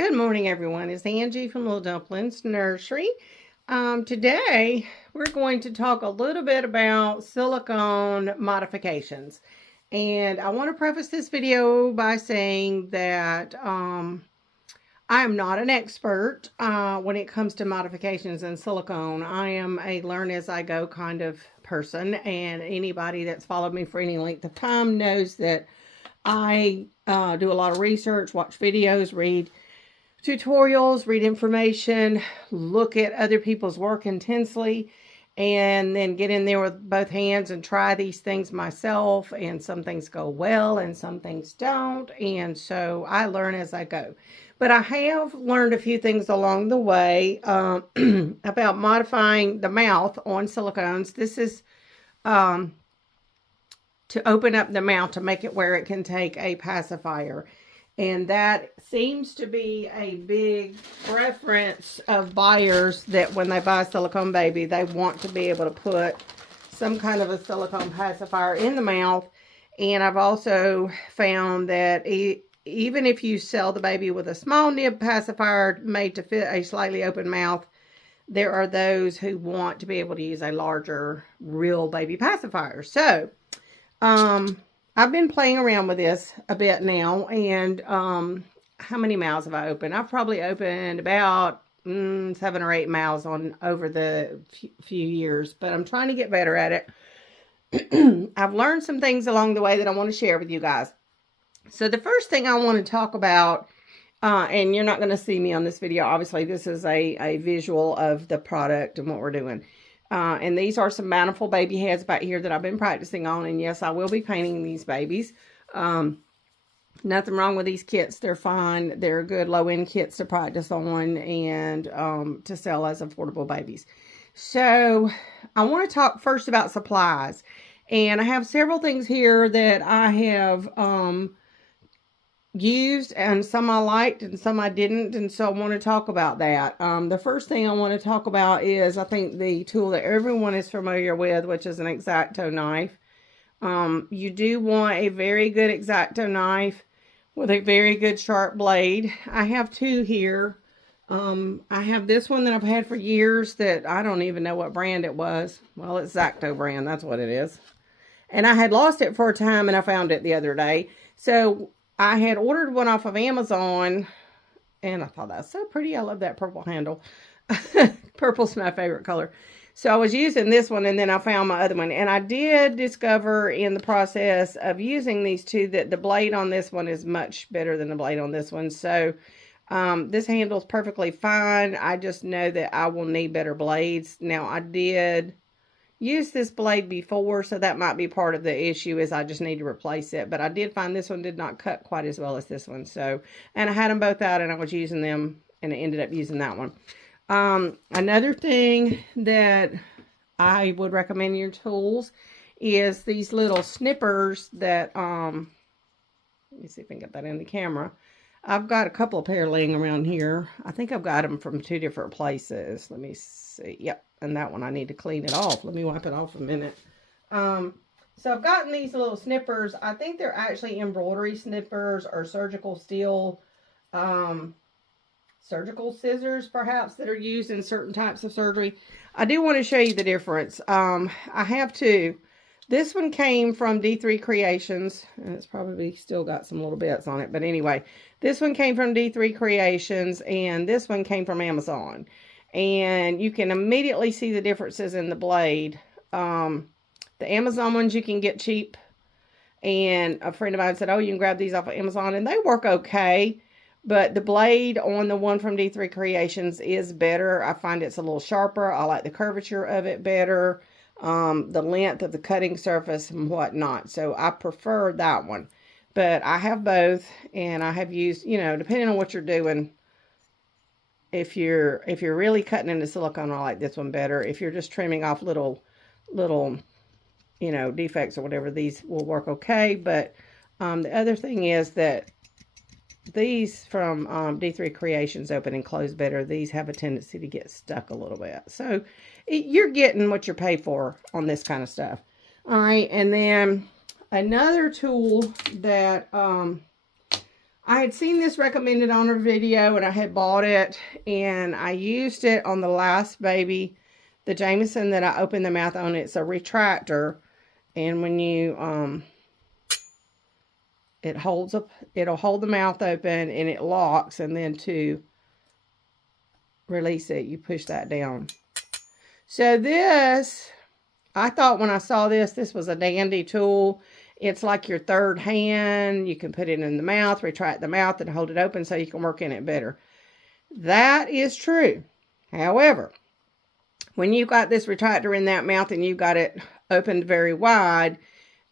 Good morning, everyone. It's Angie from Little Dumplings Nursery. Today, we're going to talk a little bit about silicone modifications. And I want to preface this video by saying that I am not an expert when it comes to modifications in silicone. I am a learn-as-I-go kind of person, and anybody that's followed me for any length of time knows that I do a lot of research, watch videos, read tutorials, read information, look at other people's work intensely, and then get in there with both hands and try these things myself. And some things go well and some things don't. And so I learn as I go. But I have learned a few things along the way about modifying the mouth on silicones. This is to open up the mouth to make it where it can take a pacifier. And that seems to be a big preference of buyers, that when they buy a Silicone Baby, they want to be able to put some kind of a silicone pacifier in the mouth. And I've also found that even if you sell the baby with a small nib pacifier made to fit a slightly open mouth, there are those who want to be able to use a larger real baby pacifier. So, I've been playing around with this a bit now, and how many mouths have I opened? I've probably opened about 7 or 8 mouths over the few years, but I'm trying to get better at it. I've learned some things along the way that I want to share with you guys. So the first thing I want to talk about, and you're not going to see me on this video, obviously this is a visual of the product and what we're doing. And these are some Bountiful Baby heads back here that I've been practicing on. And yes, I will be painting these babies. Nothing wrong with these kits. They're fine. They're good low-end kits to practice on and to sell as affordable babies. So I want to talk first about supplies. And I have several things here that I have used, and some I liked and some I didn't, and so I want to talk about that. The first thing I want to talk about is, I think, the tool that everyone is familiar with, which is an X-Acto knife. You do want a very good X-Acto knife with a very good sharp blade. I have two here. I have this one that I've had for years that I don't even know what brand it was. Well, it's X-Acto brand, that's what it is. And I had lost it for a time, and I found it the other day. So I had ordered one off of Amazon, and I thought, that's so pretty. I love that purple handle. Purple's my favorite color. So I was using this one, and then I found my other one. And I did discover in the process of using these two that the blade on this one is much better than the blade on this one. So this handle's perfectly fine. I just know that I will need better blades. Now, I did used this blade before, so that might be part of the issue, is I just need to replace it. But I did find this one did not cut quite as well as this one. So, and I had them both out, and I was using them, and I ended up using that one. Another thing that I would recommend in your tools is these little snippers that, let me see if I can get that in the camera. I've got a couple of pair laying around here. I think I've got them from 2 different places. Let me see. Yep. And that one I need to clean it off. Let me wipe it off a minute. So I've gotten these little snippers. I think they're actually embroidery snippers or surgical steel, surgical scissors perhaps, that are used in certain types of surgery. I do want to show you the difference. I have two. This one came from D3 Creations, and it's probably still got some little bits on it. But anyway, this one came from D3 Creations, and this one came from Amazon. And you can immediately see the differences in the blade. The Amazon ones you can get cheap. And a friend of mine said, oh, you can grab these off of Amazon. And they work okay. But the blade on the one from D3 Creations is better. I find it's a little sharper. I like the curvature of it better. The length of the cutting surface and whatnot. So I prefer that one. But I have both. And I have used, you know, depending on what you're doing. If you're really cutting into silicone, I like this one better. If you're just trimming off little, you know, defects or whatever, these will work okay. But the other thing is that these from D3 Creations open and close better. These have a tendency to get stuck a little bit. So you're getting what you pay for on this kind of stuff. All right, and then another tool that I had seen this recommended on a video and I had bought it, and I used it on the last baby, the Jameson that I opened the mouth on. It's a retractor, and when you it'll hold the mouth open and it locks, and then to release it, you push that down. So this, I thought when I saw this was a dandy tool. It's like your third hand. You can put it in the mouth, retract the mouth, and hold it open so you can work in it better. That is true. However, when you've got this retractor in that mouth and you've got it opened very wide,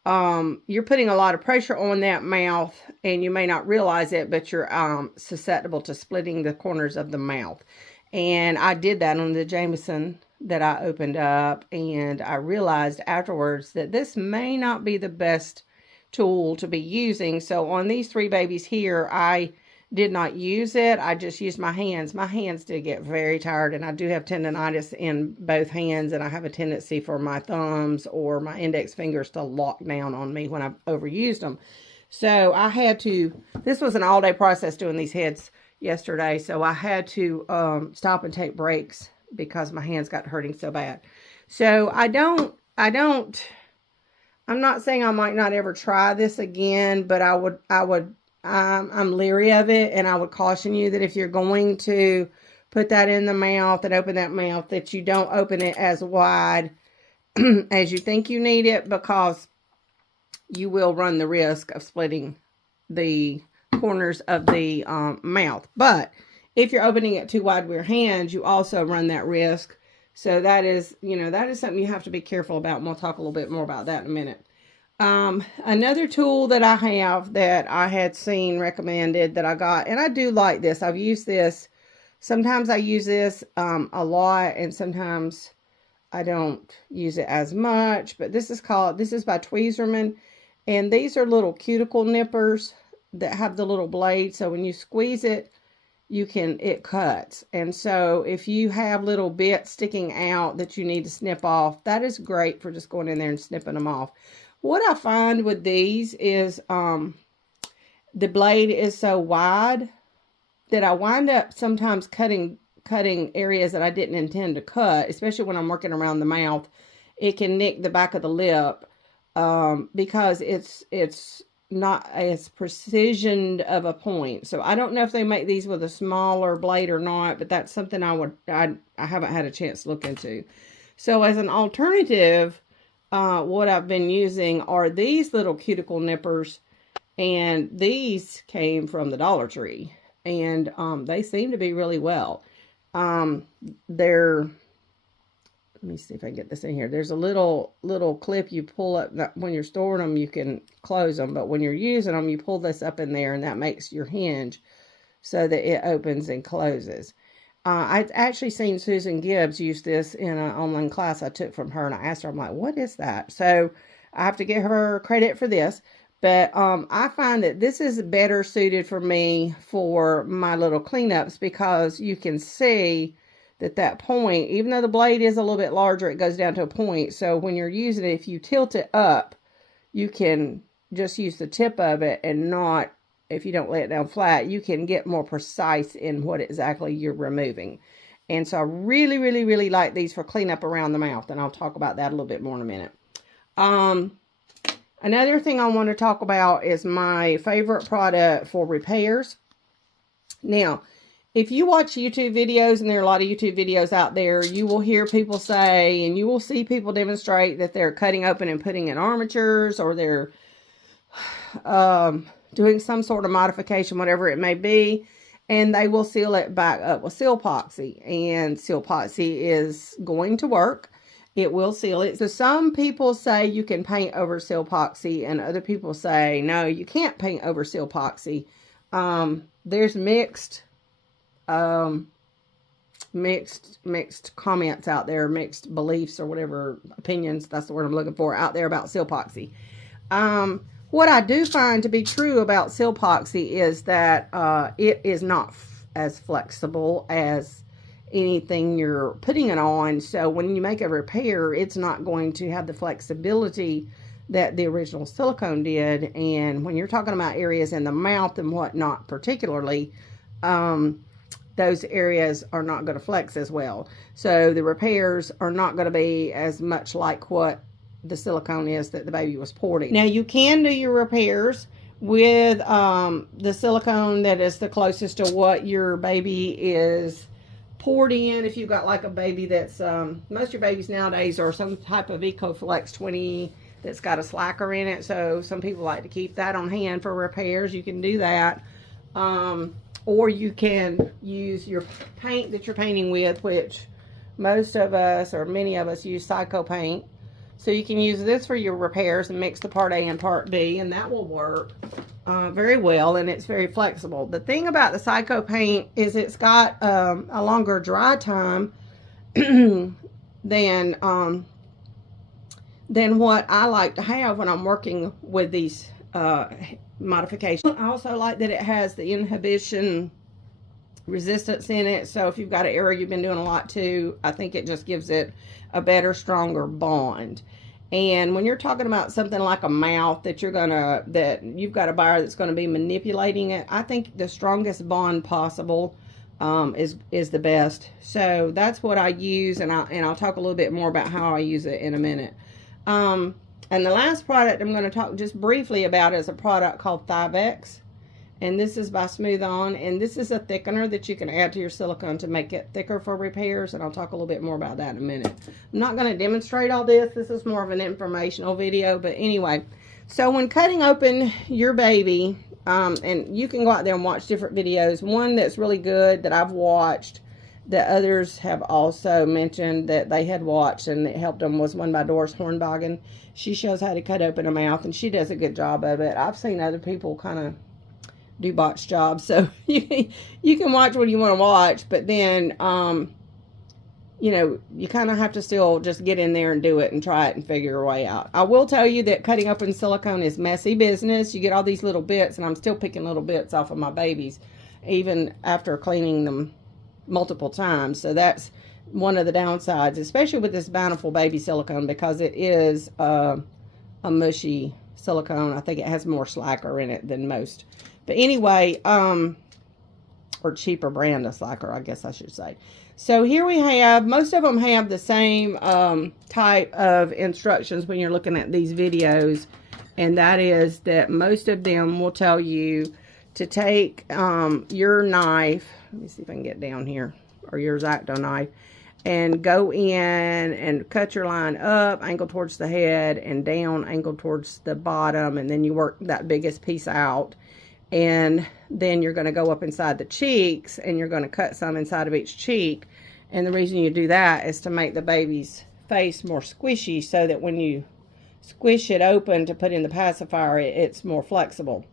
you're putting a lot of pressure on that mouth, and you may not realize it, but you're susceptible to splitting the corners of the mouth. And I did that on the Jameson that I opened up, and I realized afterwards that this may not be the best tool to be using. So on these 3 babies here, I did not use it. I just used my hands. My hands did get very tired, and I do have tendonitis in both hands, and I have a tendency for my thumbs or my index fingers to lock down on me when I've overused them. So I had to, this was an all-day process doing these heads yesterday, so I had to stop and take breaks because my hands got hurting so bad. So I'm not saying I might not ever try this again, but I'm leery of it, and I would caution you that if you're going to put that in the mouth and open that mouth, that you don't open it as wide as you think you need it, because you will run the risk of splitting the corners of the mouth. But if you're opening it too wide with your hands, you also run that risk. So that is, that is something you have to be careful about, and we'll talk a little bit more about that in a minute. Another tool that I have that I had seen recommended that I got, and I do like this. I've used this. Sometimes I use this a lot, and sometimes I don't use it as much. But this is by Tweezerman, and these are little cuticle nippers that have the little blade. So when you squeeze it, it cuts. And so if you have little bits sticking out that you need to snip off, that is great for just going in there and snipping them off. What I find with these is the blade is so wide that I wind up sometimes cutting areas that I didn't intend to cut, especially when I'm working around the mouth. It can nick the back of the lip because it's not as precision of a point. So I don't know if they make these with a smaller blade or not, but that's something I haven't had a chance to look into. So as an alternative, what I've been using are these little cuticle nippers, and these came from the Dollar Tree, and they seem to be really well. Let me see if I can get this in here. There's a little clip you pull up. When you're storing them, you can close them, but when you're using them, you pull this up in there, and that makes your hinge so that it opens and closes. I'd actually seen Susan Gibbs use this in an online class I took from her, and I asked her, I'm like, what is that? So I have to give her credit for this, but I find that this is better suited for me for my little cleanups, because you can see that point, even though the blade is a little bit larger, it goes down to a point. So when you're using it, if you tilt it up, you can just use the tip of it, and not, if you don't lay it down flat, you can get more precise in what exactly you're removing. And so I really, really, really like these for cleanup around the mouth, and I'll talk about that a little bit more in a minute. Another thing I want to talk about is my favorite product for repairs. Now, if you watch YouTube videos, and there are a lot of YouTube videos out there, you will hear people say, and you will see people demonstrate that they're cutting open and putting in armatures, or they're doing some sort of modification, whatever it may be, and they will seal it back up with seal epoxy. And seal epoxy is going to work. It will seal it. So some people say you can paint over seal epoxy, and other people say, no, you can't paint over seal epoxy. There's mixed comments out there, mixed beliefs, or whatever, opinions, that's the word I'm looking for, out there about seal epoxy. What I do find to be true about seal epoxy is that it is not as flexible as anything you're putting it on. So when you make a repair, it's not going to have the flexibility that the original silicone did. And when you're talking about areas in the mouth and whatnot particularly, those areas are not going to flex as well. So the repairs are not going to be as much like what the silicone is that the baby was poured in. Now you can do your repairs with the silicone that is the closest to what your baby is poured in. If you've got like a baby that's, most of your babies nowadays are some type of EcoFlex 20 that's got a slacker in it. So some people like to keep that on hand for repairs. You can do that. Or you can use your paint that you're painting with, which most of us, or many of us, use Silicone paint. So you can use this for your repairs and mix the part A and part B, and that will work very well, and it's very flexible. The thing about the Silicone paint is it's got a longer dry time than what I like to have when I'm working with these modifications. I also like that it has the inhibition resistance in it, so if you've got an area you've been doing a lot to, I think it just gives it a better, stronger bond. And when you're talking about something like a mouth that you've got a buyer that's going to be manipulating it, I think the strongest bond possible is the best. So that's what I use, and I'll talk a little bit more about how I use it in a minute. And the last product I'm going to talk just briefly about is a product called Thivex. And this is by Smooth On. And this is a thickener that you can add to your silicone to make it thicker for repairs. And I'll talk a little bit more about that in a minute. I'm not going to demonstrate all this. This is more of an informational video. But anyway, so when cutting open your baby, and you can go out there and watch different videos. One that's really good that I've watched, that others have also mentioned that they had watched and it helped them, was one by Doris Hornbogen. She shows how to cut open a mouth, and she does a good job of it. I've seen other people kind of do botch jobs, so you can watch what you want to watch, but then you know, you kind of have to still just get in there and do it and try it and figure your way out. I will tell you that cutting open silicone is messy business. You get all these little bits, and I'm still picking little bits off of my babies even after cleaning them multiple times. So that's one of the downsides, especially with this Bountiful Baby silicone, because it is a mushy silicone. I think it has more slacker in it than most. But anyway, or cheaper brand of slacker, I guess I should say. So here we have, most of them have the same type of instructions when you're looking at these videos. And that is that most of them will tell you to take your knife, let me see if I can get down here, or your X-Acto knife, and go in and cut your line up, angle towards the head, and down, angle towards the bottom, and then you work that biggest piece out. And then you're going to go up inside the cheeks, and you're going to cut some inside of each cheek. And the reason you do that is to make the baby's face more squishy, so that when you squish it open to put in the pacifier, it's more flexible.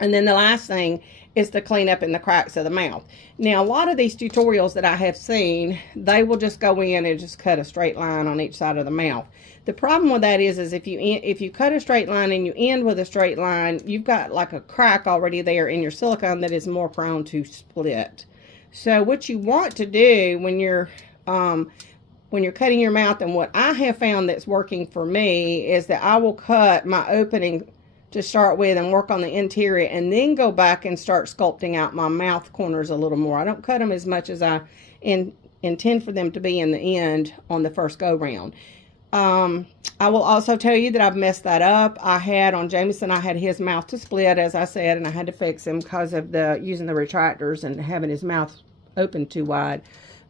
And then the last thing is to clean up in the cracks of the mouth. Now, a lot of these tutorials that I have seen, they will just go in and just cut a straight line on each side of the mouth. The problem with that is if you cut a straight line and you end with a straight line, you've got like a crack already there in your silicone that is more prone to split. So what you want to do when you're cutting your mouth, and what I have found that's working for me, is that I will cut my opening to start with and work on the interior, and then go back and start sculpting out my mouth corners a little more. I don't cut them as much as I intend for them to be in the end on the first go round. I will also tell you that I've messed that up. I had on Jameson, I had his mouth to split, as I said, and I had to fix him because of using the retractors and having his mouth open too wide.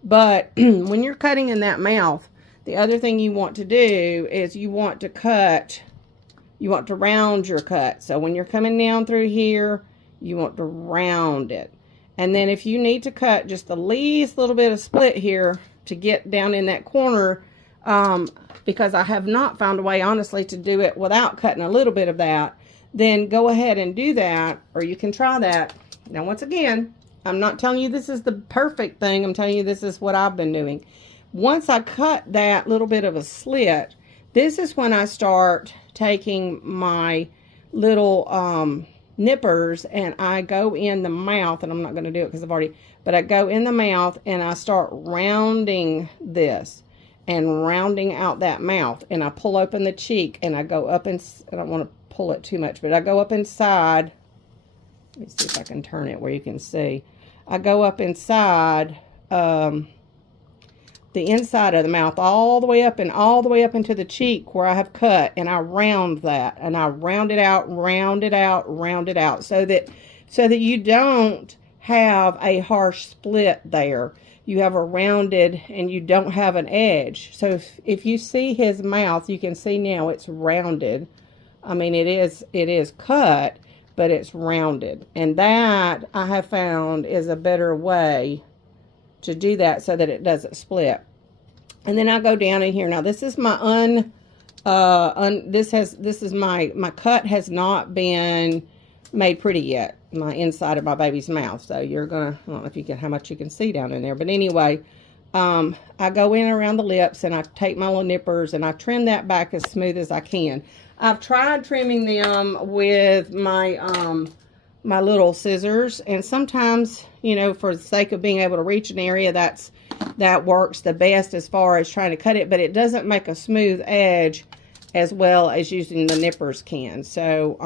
But when you're cutting in that mouth, the other thing you want to do is you want to round your cut. So when you're coming down through here, you want to round it. And then if you need to cut just the least little bit of split here to get down in that corner, because I have not found a way, honestly, to do it without cutting a little bit of that, then go ahead and do that, or you can try that. Now, once again, I'm not telling you this is the perfect thing. I'm telling you this is what I've been doing. Once I cut that little bit of a slit, this is when I start taking my little nippers, and I go in the mouth, and I'm not going to do it because I've already, but I go in the mouth and I start rounding this. and rounding out that mouth. And I pull open the cheek, and I go up and I don't want to pull it too much, but I go up inside. Let me see if I can turn it where you can see. I go up inside the inside of the mouth all the way up and all the way up into the cheek where I have cut, and I round that, and I round it out, round it out, round it out, so that you don't have a harsh split there. You have a rounded, and you don't have an edge. So if you see his mouth, you can see now it's rounded. I mean, it is cut, but it's rounded. And that, I have found, is a better way to do that so that it doesn't split. And then I go down in here. Now, this is my this is my cut has not been made pretty yet. My inside of my baby's mouth. So you're gonna, I don't know if you can, how much you can see down in there, but anyway, I go in around the lips, and I take my little nippers, and I trim that back as smooth as I can. I've tried trimming them with my my little scissors, and sometimes, you know, for the sake of being able to reach an area, that works the best as far as trying to cut it, but it doesn't make a smooth edge as well as using the nippers can. So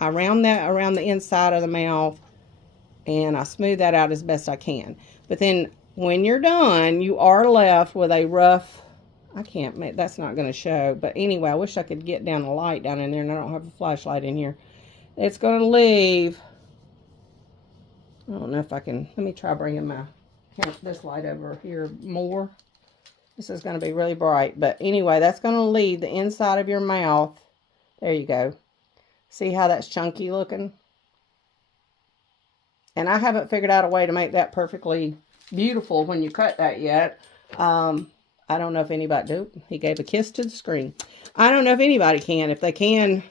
I round that around the inside of the mouth, and I smooth that out as best I can. But then when you're done, you are left with a rough, I can't make, that's not going to show, but anyway, I wish I could get down a light down in there, and I don't have a flashlight in here. It's going to leave, I don't know if I can, let me try bringing this light over here more. This is going to be really bright, but anyway, that's going to leave the inside of your mouth. There you go. See how that's chunky looking? And I haven't figured out a way to make that perfectly beautiful when you cut that yet. I don't know if anybody, nope, he gave a kiss to the screen. I don't know if anybody can. If they can,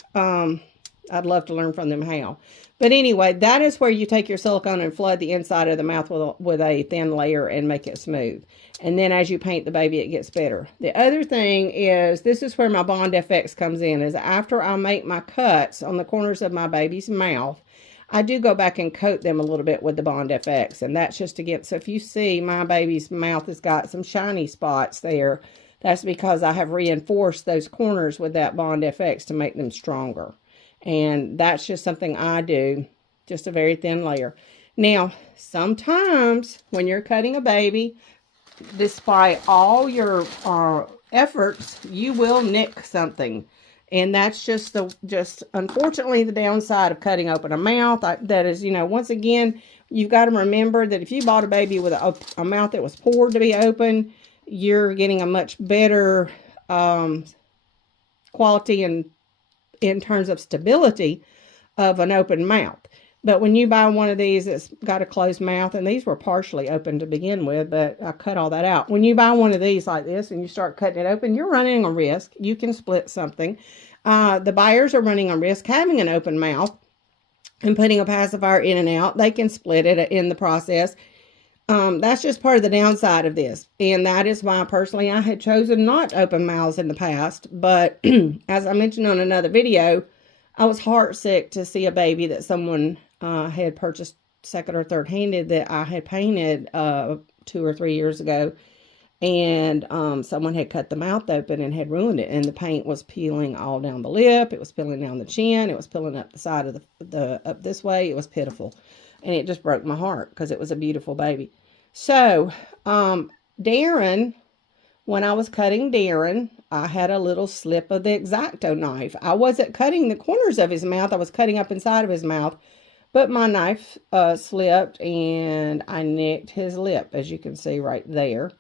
I'd love to learn from them how. But anyway, that is where you take your silicone and flood the inside of the mouth with a thin layer and make it smooth. And then as you paint the baby, it gets better. The other thing is, this is where my Bond FX comes in, is after I make my cuts on the corners of my baby's mouth, I do go back and coat them a little bit with the Bond FX. And that's just to get, so if you see my baby's mouth has got some shiny spots there, that's because I have reinforced those corners with that Bond FX to make them stronger. And that's just something I do, just a very thin layer. Now, sometimes when you're cutting a baby, despite all your efforts, you will nick something. And that's just unfortunately the downside of cutting open a mouth. That is, you know, once again, you've got to remember that if you bought a baby with a mouth that was poured to be open, you're getting a much better quality and in terms of stability of an open mouth. But when you buy one of these that's got a closed mouth, and these were partially open to begin with, but I cut all that out. When you buy one of these like this and you start cutting it open, you're running a risk. You can split something. The buyers are running a risk having an open mouth and putting a pacifier in and out. They can split it in the process. That's just part of the downside of this. And that is why, personally, I had chosen not open mouths in the past. But as I mentioned on another video, I was heartsick to see a baby that someone had purchased second or third handed that I had painted 2 or 3 years ago. And someone had cut the mouth open and had ruined it. And the paint was peeling all down the lip. It was peeling down the chin. It was peeling up the side of up this way. It was pitiful. And it just broke my heart because it was a beautiful baby. So, Darren, when I was cutting Darren, I had a little slip of the X-Acto knife. I wasn't cutting the corners of his mouth. I was cutting up inside of his mouth. But my knife slipped and I nicked his lip, as you can see right there.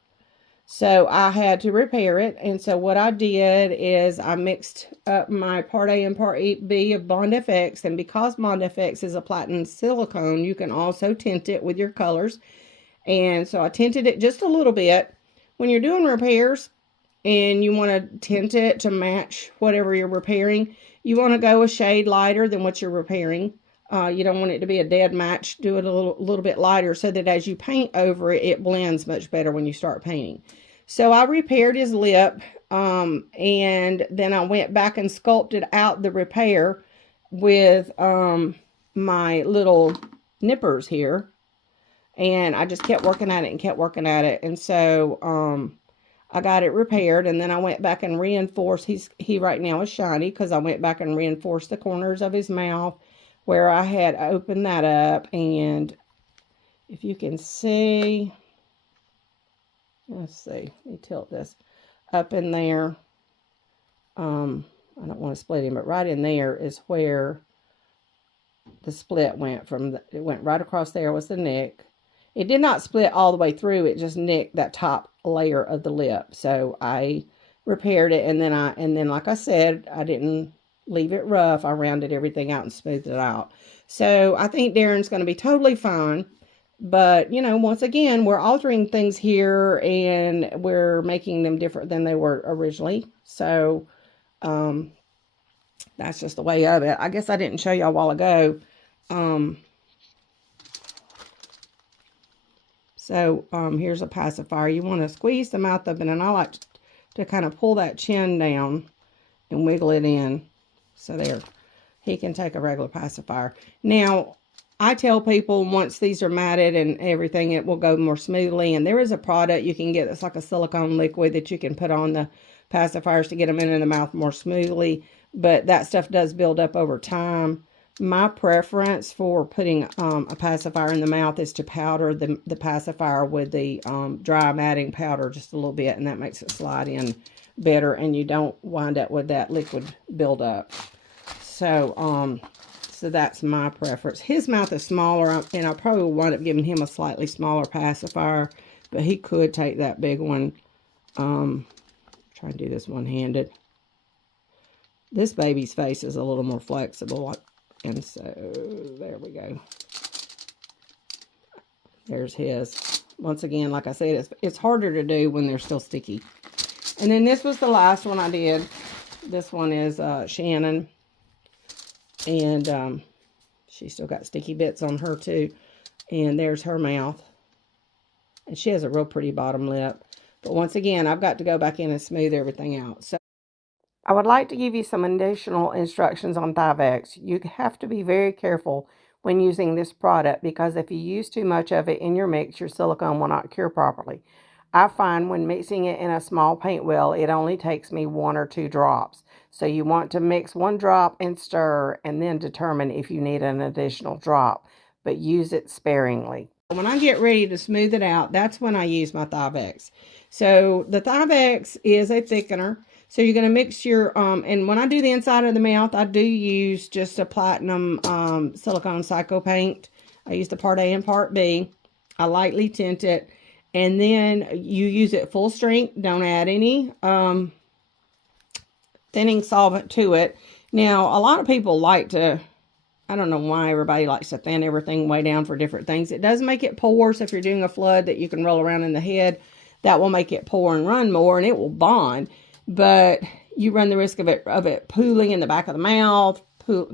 So I had to repair it. And so what I did is I mixed up my Part A and Part B of Bond FX. And because Bond FX is a platinum silicone, you can also tint it with your colors. And so I tinted it just a little bit. When you're doing repairs and you want to tint it to match whatever you're repairing, you want to go a shade lighter than what you're repairing. You don't want it to be a dead match. Do it a little bit lighter so that as you paint over it, it blends much better when you start painting. So I repaired his lip, and then I went back and sculpted out the repair with my little nippers here. And I just kept working at it and kept working at it. And so I got it repaired, and then I went back and reinforced. He right now is shiny because I went back and reinforced the corners of his mouth where I had opened that up. And if you can see, let's see, let me tilt this up in there. I don't want to split him, but right in there is where the split went from. It went right across there was the neck. It did not split all the way through. It just nicked that top layer of the lip. So I repaired it, and then like I said, I didn't leave it rough. I rounded everything out and smoothed it out. So I think Darren's going to be totally fine. But, you know, once again, we're altering things here, and we're making them different than they were originally. So that's just the way of it. I guess I didn't show you a while ago. Here's a pacifier. You want to squeeze the mouth open, and I like to kind of pull that chin down and wiggle it in. So there, he can take a regular pacifier. Now, I tell people once these are matted and everything, it will go more smoothly. And there is a product you can get that's like a silicone liquid that you can put on the pacifiers to get them in the mouth more smoothly. But that stuff does build up over time. My preference for putting a pacifier in the mouth is to powder the pacifier with the dry matting powder just a little bit, and that makes it slide in better, and you don't wind up with that liquid buildup. So, so that's my preference. His mouth is smaller, and I probably will wind up giving him a slightly smaller pacifier, but he could take that big one. Try to do this one-handed. This baby's face is a little more flexible. And so, there we go. There's his. Once again, like I said, it's harder to do when they're still sticky. And then this was the last one I did. This one is Shannon. And she's still got sticky bits on her too. And there's her mouth. And she has a real pretty bottom lip. But once again, I've got to go back in and smooth everything out. So I would like to give you some additional instructions on Thivex. You have to be very careful when using this product, because if you use too much of it in your mix, your silicone will not cure properly. I find when mixing it in a small paint well, it only takes me 1 or 2 drops. So you want to mix 1 drop and stir, and then determine if you need an additional drop, but use it sparingly. When I get ready to smooth it out, that's when I use my Thivex. So the Thivex is a thickener. So you're going to mix your, and when I do the inside of the mouth, I do use just a platinum silicone psycho paint. I use the part A and part B. I lightly tint it. And then you use it full strength. Don't add any thinning solvent to it. Now, a lot of people like to, I don't know why everybody likes to thin everything way down for different things. It does make it pour. So if you're doing a flood that you can roll around in the head, that will make it pour and run more, and it will bond. But you run the risk of it pooling in the back of the mouth,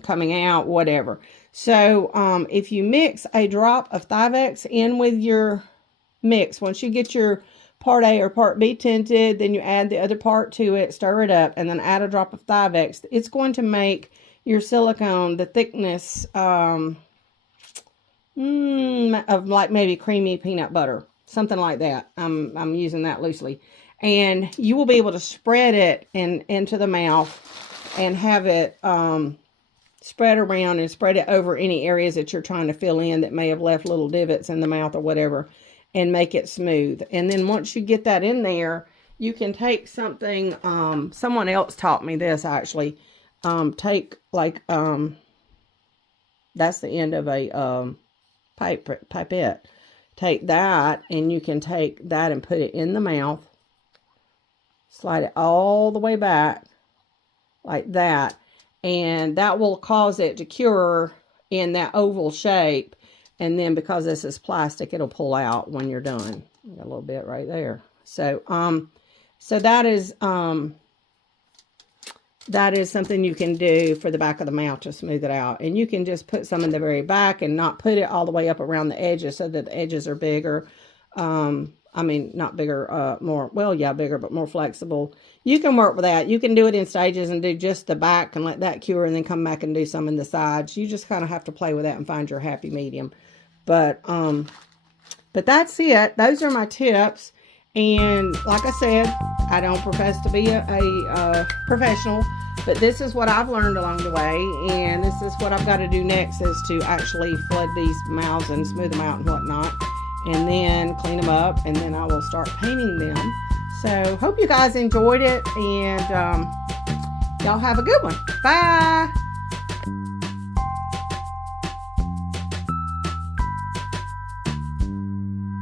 coming out, whatever. So if you mix a drop of Thivex in with your mix, once you get your part A or part B tinted, then you add the other part to it, stir it up, and then add a drop of Thivex. It's going to make your silicone the thickness of like maybe creamy peanut butter, something like that. I'm using that loosely. And you will be able to spread it into the mouth and have it spread around and spread it over any areas that you're trying to fill in that may have left little divots in the mouth or whatever, and make it smooth. And then once you get that in there, you can take something, someone else taught me this actually, take like, that's the end of a pipette. Take that, and you can take that and put it in the mouth. Slide it all the way back like that, and that will cause it to cure in that oval shape. And then because this is plastic, it'll pull out when you're done. Got a little bit right there. So so that is something you can do for the back of the mouth to smooth it out. And you can just put some in the very back and not put it all the way up around the edges so that the edges are bigger. I mean, not bigger, more, well, yeah, bigger, but more flexible. You can work with that. You can do it in stages and do just the back and let that cure, and then come back and do some in the sides. You just kind of have to play with that and find your happy medium. But that's it. Those are my tips. And like I said, I don't profess to be a professional, but this is what I've learned along the way, and this is what I've got to do next, is to actually flood these mouths and smooth them out and whatnot, and then clean them up, and then I will start painting them. So hope you guys enjoyed it, and y'all have a good one. Bye.